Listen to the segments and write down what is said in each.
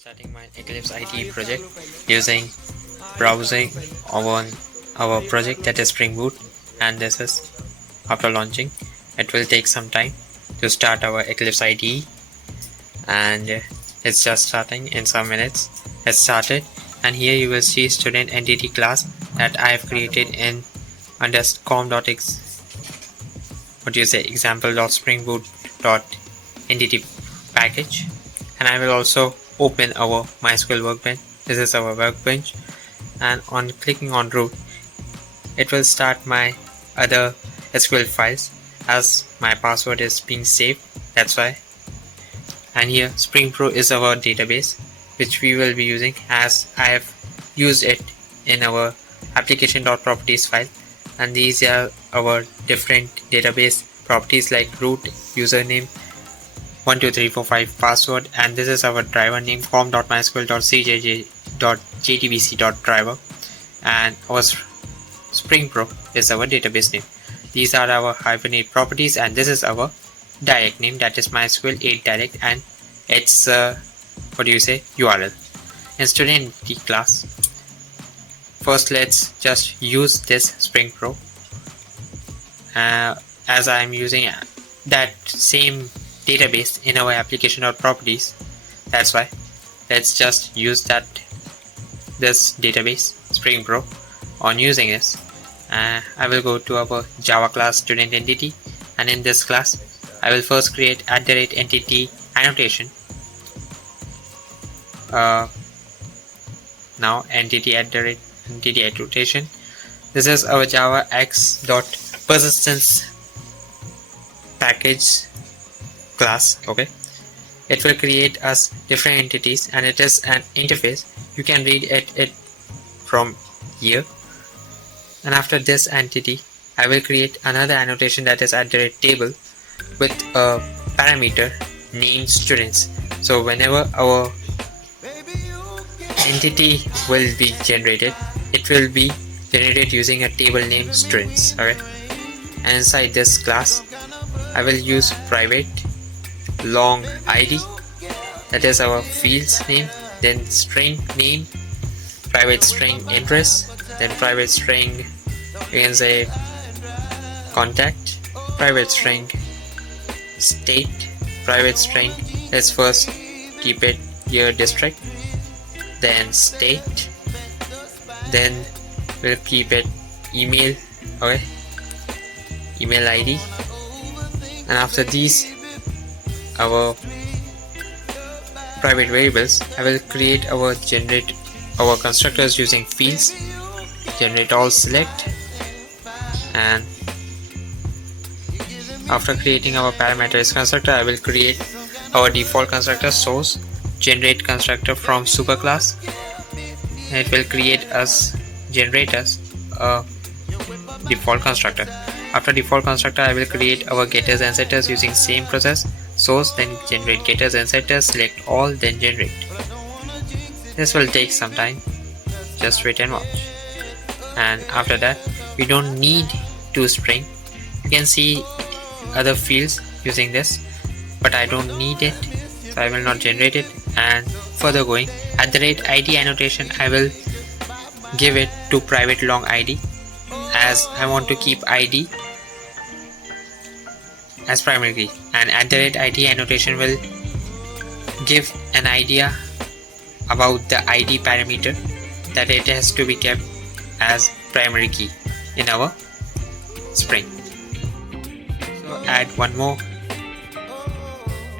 starting my Eclipse IDE project using browsing on our project, that is Spring Boot, and this is after launching. It will take some time to start our Eclipse IDE, and it's just starting in some minutes. It started, and here you will see student entity class that I have created in under example.springboot.entity package, and I will also open our MySQL Workbench. This is our workbench, and on clicking on root, it will start my other SQL files as my password is being saved, that's why. And here Spring Pro is our database which we will be using, as I have used it in our application.properties file, and these are our different database properties like root, username, 12345 password, and this is our driver name com.mysql.cjj.jdbc.driver, and our Spring Pro is our database name. These are our Hibernate properties, and this is our direct name, that is MySQL 8 direct, and its URL. In student entity class, first let's just use this Spring Pro, as I am using that same database in our application.properties, that's why let's just use this database Spring Pro on using this. I will go to our Java class student entity, and in this class I will first create @entity annotation. Now entity annotation. This is our Java x.persistence package class. Okay, it will create us different entities, and it is an interface. You can read it from here. And after this entity, I will create another annotation, that is @table, with a parameter named students. So whenever our entity will be generated, it will be generated using a table named students. Okay, and inside this class I will use private long id, that is our field's name, then string name, private string address, then private string, we can say contact, private string state, private string, let's first keep it here district, then state, then we'll keep it email. Okay, email id, and after these our private variables, I will create our constructors using fields, generate all select, and after creating our parameters constructor, I will create our default constructor source, generate constructor from superclass, and it will generate us a default constructor. After default constructor, I will create our getters and setters using same process, source, then generate getters and setters, select all, then generate. This will take some time, just wait and watch. And after that, we don't need to string. You can see other fields using this, but I don't need it, so I will not generate it. And further going, @id annotation, I will give it to private long id, as I want to keep id as primary key, and @id annotation will give an idea about the id parameter, that it has to be kept as primary key in our Spring. So add one more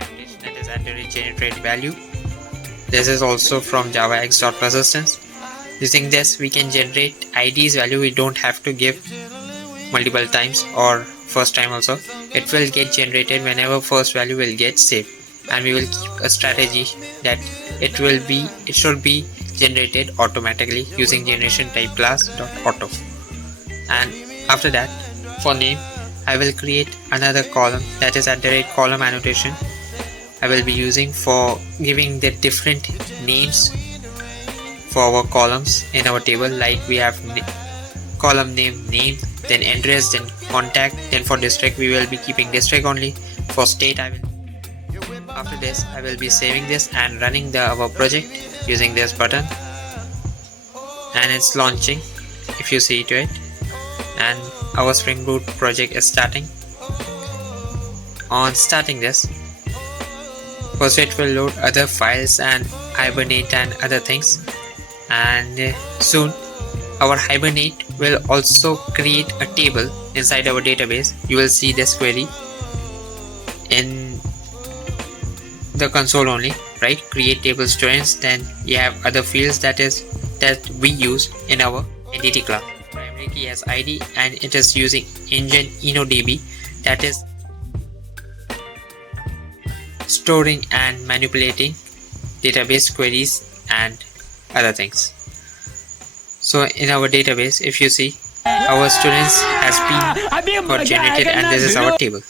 annotation, that is @generate value. This is also from Java x.persistence. Using this we can generate id's value. We don't have to give multiple times or first time also. It will get generated whenever first value will get saved, and we will keep a strategy that it should be generated automatically using generation type class.auto. And after that, for name, I will create another column, that is @column annotation. I will be using for giving the different names for our columns in our table, like we have column name, then address, then contact, then for district we will be keeping district only. For state, I will After this, I will be saving this and running our project using this button, and it's launching if you see to it, and our Spring Boot project is starting. On starting this, first it will load other files and hibernate and other things, and soon our hibernate will also create a table inside our database. You will see this query in the console only, right? Create table students, then we have other fields that we use in our entity class. Primary key has id, and it is using engine InnoDB, that is storing and manipulating database queries and other things. So in our database, if you see, our students has been got generated, and this is our table.